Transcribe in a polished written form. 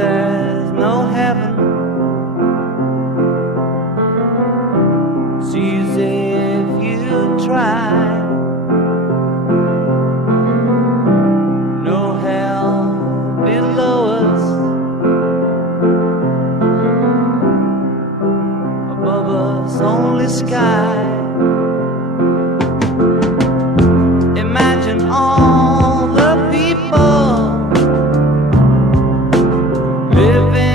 there's no heaven. It's easy if you try. No hell below us, above us only sky. Imagine all the people living